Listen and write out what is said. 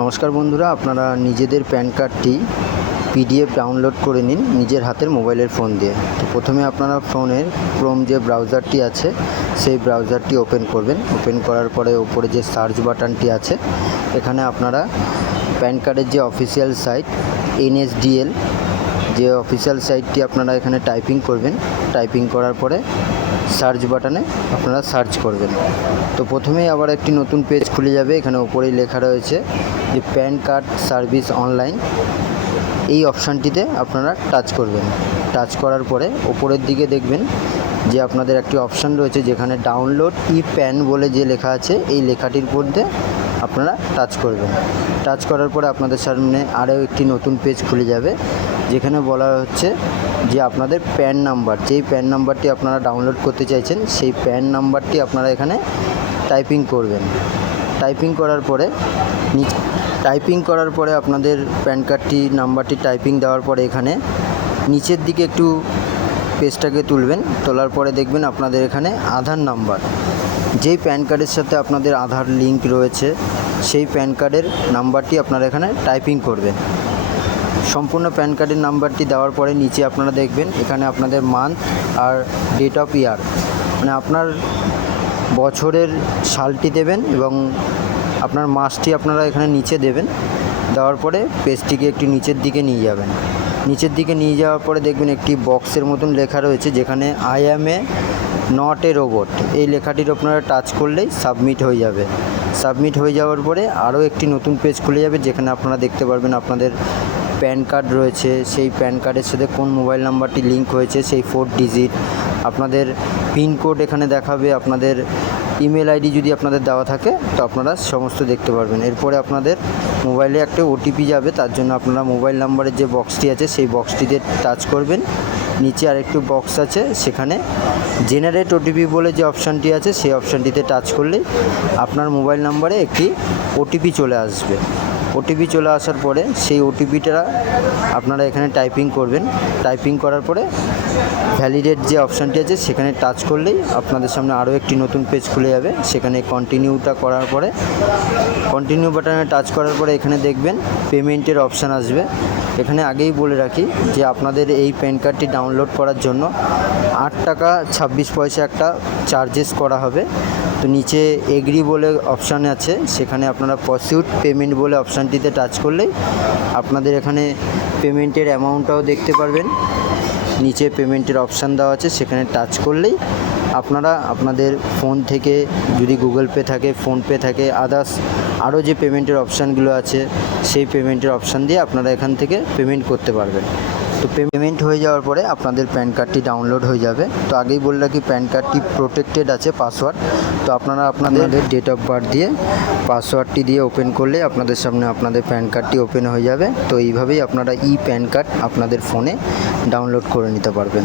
নমস্কার বন্ধুরা, আপনারা নিজেদের প্যান কার্ডটি পিডিএফ ডাউনলোড করে নিন নিজের হাতের মোবাইলের ফোন দিয়ে। তো প্রথমে আপনারা ফোনের ক্রোম যে ব্রাউজারটি আছে সেই ব্রাউজারটি ওপেন করবেন। ওপেন করার পরে ওপরে যে সার্চ বাটনটি আছে এখানে আপনারা প্যান কার্ডের যে অফিসিয়াল সাইট এনএসডিএল যে অফিসিয়াল সাইটটি আপনারা এখানে টাইপিং করবেন। টাইপিং করার পরে সার্চ বাটনে আপনারা সার্চ করবেন। তো প্রথমেই আবার একটি নতুন পেজ খুলে যাবে। এখানে ওপরেই লেখা রয়েছে যে প্যান কার্ড সার্ভিস অনলাইন, এই অপশানটিতে আপনারা টাচ করবেন। টাচ করার পরে ওপরের দিকে দেখবেন যে আপনাদের একটি অপশান রয়েছে যেখানে ডাউনলোড ই প্যান বলে যে লেখা আছে, এই লেখাটির মধ্যে আপনারা টাচ করবেন। টাচ করার পরে আপনাদের সামনে আরও একটি নতুন পেজ খুলে যাবে যেখানে বলা হচ্ছে যে আপনাদের প্যান নাম্বার, যেই প্যান নাম্বারটি আপনারা ডাউনলোড করতে চাইছেন সেই প্যান নাম্বারটি আপনারা এখানে টাইপিং করবেন। টাইপিং করার পরে আপনাদের প্যান কার্ডটি নাম্বারটি টাইপিং দেওয়ার পরে এখানে নিচের দিকে একটু পেজটাকে তুলবেন। তোলার পরে দেখবেন আপনাদের এখানে আধার নাম্বার, যেই প্যান কার্ডের সাথে আপনাদের আধার লিঙ্ক রয়েছে সেই প্যান কার্ডের নাম্বারটি আপনারা এখানে টাইপিং করবেন। সম্পূর্ণ প্যান কার্ডের নাম্বারটি দেওয়ার পরে নিচে আপনারা দেখবেন এখানে আপনাদের মান্থ আর ডেট অফ ইয়ার, মানে আপনার বছরের সালটি দেবেন এবং আপনার মাসটি আপনারা এখানে নিচে দেবেন। দেওয়ার পরে পেজটিকে একটু নিচের দিকে নিয়ে যাবেন। নিচের দিকে নিয়ে যাওয়ার পরে দেখবেন একটি বক্সের মতন লেখা রয়েছে যেখানে I am A not a robot, এই লেখাটির আপনারা টাচ করলেই সাবমিট হয়ে যাবে। সাবমিট হয়ে যাওয়ার পরে আরও একটি নতুন পেজ খুলে যাবে যেখানে আপনারা দেখতে পারবেন আপনাদের প্যান কার্ড রয়েছে, সেই প্যান কার্ডের সাথে কোন মোবাইল নাম্বারটি লিঙ্ক হয়েছে সেই 4 ডিজিট, আপনাদের পিনকোড এখানে দেখাবে, আপনাদের ইমেল আইডি যদি আপনাদের দেওয়া থাকে তো আপনারা সমস্ত দেখতে পারবেন। এরপরে আপনাদের মোবাইলে একটা ওটিপি যাবে, তার জন্য আপনারা মোবাইল নাম্বারের যে বক্সটি আছে সেই বক্সটিতে টাচ করবেন। নিচে আরেকটু বক্স আছে সেখানে জেনারেট ওটিপি বলে যে অপশানটি আছে সেই অপশানটিতে টাচ করলেই আপনার মোবাইল নাম্বারে একটি ওটিপি চলে আসবে। ওটিপি চলে আসার পরে সেই ওটিপিটা আপনারা এখানে টাইপিং করবেন। টাইপিং করার পরে ভ্যালিডেট যে অপশানটি আছে সেখানে টাচ করলেই আপনাদের সামনে আরও একটি নতুন পেজ খুলে যাবে। সেখানে কন্টিনিউটা করার পরে কন্টিনিউ বাটনে টাচ করার পরে এখানে দেখবেন পেমেন্টের অপশান আসবে। এখানে আগেই বলে রাখি যে আপনাদের এই প্যান কার্ডটি ডাউনলোড করার জন্য 8 টাকা 26 পয়সা একটা চার্জেস করা হবে। তো নিচে এগ্রি বলে অপশান আছে, সেখানে আপনারা প্রসিউড পেমেন্ট বলে অপশানটিতে টাচ করলেই আপনাদের এখানে পেমেন্টের অ্যামাউন্টটাও দেখতে পারবেন। নিচে পেমেন্টের অপশান দেওয়া আছে, সেখানে টাচ করলেই আপনারা আপনাদের ফোন থেকে যদি গুগল পে থাকে, ফোনপে থাকে, আদার্স আরও যে পেমেন্টের অপশানগুলো আছে সেই পেমেন্টের অপশান দিয়ে আপনারা এখান থেকে পেমেন্ট করতে পারবেন। তো পেমেন্ট হয়ে যাওয়ার পরে আপনাদের প্যান কার্ডটি ডাউনলোড হয়ে যাবে। তো আগেই বললাম কি প্যান কার্ডটি প্রোটেক্টেড আছে পাসওয়ার্ড, তো আপনারা আপনাদের ডেট অফ বার্থ দিয়ে পাসওয়ার্ডটি দিয়ে ওপেন করলে আপনাদের সামনে আপনাদের প্যান কার্ডটি ওপেন হয়ে যাবে। তো এইভাবেই আপনারা প্যান কার্ড আপনাদের ফোনে ডাউনলোড করে নিতে পারবেন।